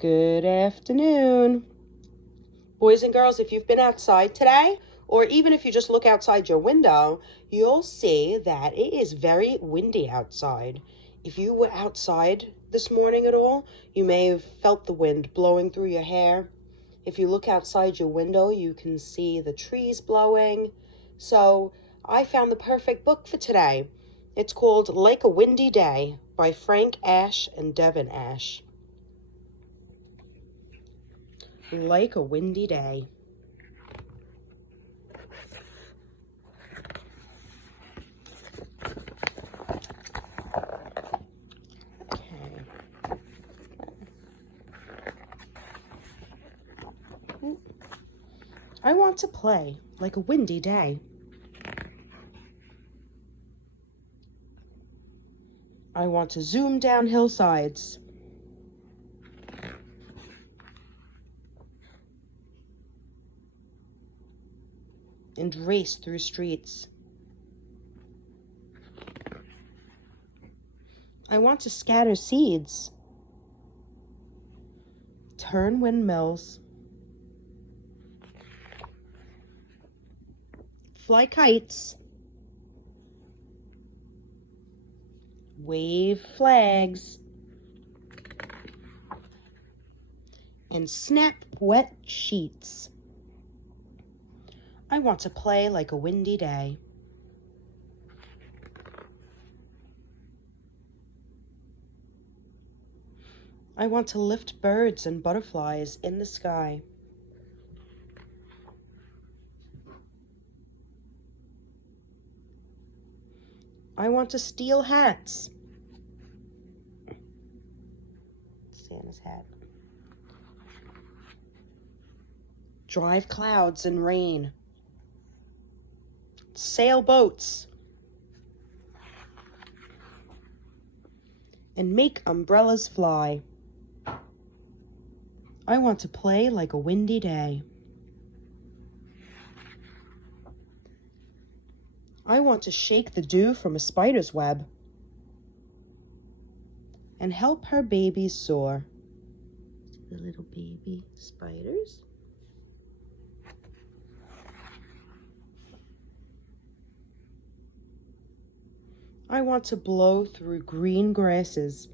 Good afternoon. Boys and girls, if you've been outside today, or even if you just look outside your window, you'll see that it is very windy outside. If you were outside this morning at all, you may have felt the wind blowing through your hair. If you look outside your window, you can see the trees blowing. So I found the perfect book for today. It's called Like a Windy Day by Frank Ash and Devin Ash. Like a windy day. Okay. I want to play like a windy day. I want to zoom down hillsides. And race through streets. I want to scatter seeds, turn windmills, fly kites, wave flags, and snap wet sheets. I want to play like a windy day. I want to lift birds and butterflies in the sky. I want to steal hats. Santa's hat. Drive clouds in rain. Sail boats. And make umbrellas fly. I want to play like a windy day. I want to shake the dew from a spider's web and help her babies soar. The little baby spiders. I want to blow through green grasses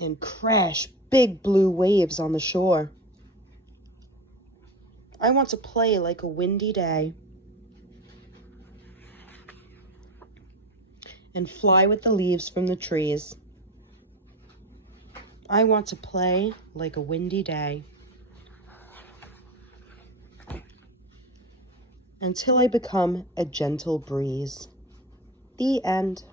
and crash big blue waves on the shore. I want to play like a windy day and fly with the leaves from the trees. I want to play like a windy day until I become a gentle breeze. The end.